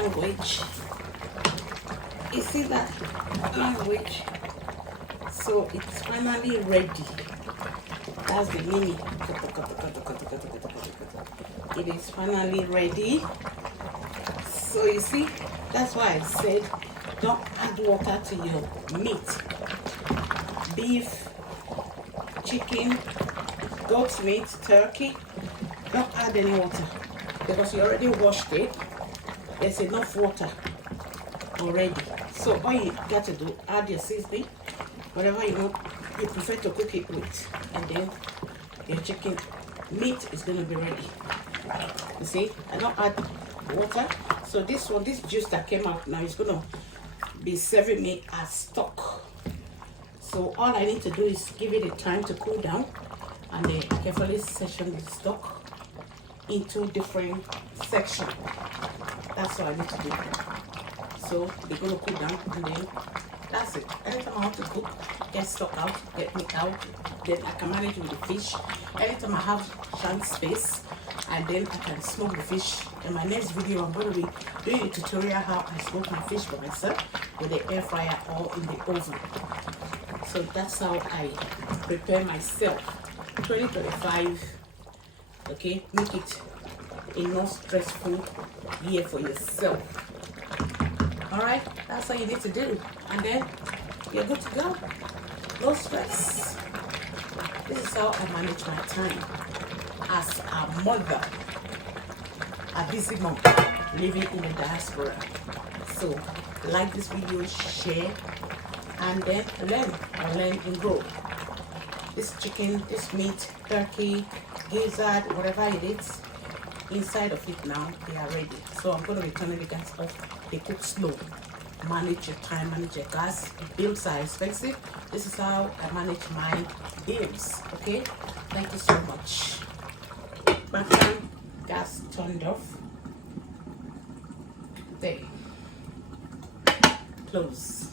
language. You see that language? So it's finally ready. That's the meaning. It is finally ready. So you see, that's why I said don't add water to your meat. Beef, chicken, goat meat, turkey, don't add any water because you already washed it. There's enough water already. So all you got to do, add your seasoning, whatever you prefer to cook it with, and then your chicken meat is going to be ready. You see, I don't add water. So this juice that came out now is going to be serving me as stock. So all I need to do is give it a time to cool down, and then carefully section the stock into different sections. That's what I need to do. So they're going to cool down, and then that's it. Anytime I want to cook, get stock out, get meat out, then I can manage with the fish. Anytime I have chance space, and then I can smoke the fish. In my next video, I'm going to be doing a tutorial how I smoke my fish by myself with the air fryer or in the oven. So that's how I prepare myself. 2025, okay, make it a not stressful year for yourself. All right, that's all you need to do, and then you're good to go. No stress. This is how I manage my time as a mother, a busy mom living in the diaspora. So like this video, share, and then learn and grow. This chicken, this meat, turkey, gizzard, whatever it is, inside of it now, they are ready. So I'm going to be turning the gas off. They cook slow. Manage your time, manage your gas. Bills are expensive. This is how I manage my bills. Okay, thank you so much. Back on, gas turned off. There. Close.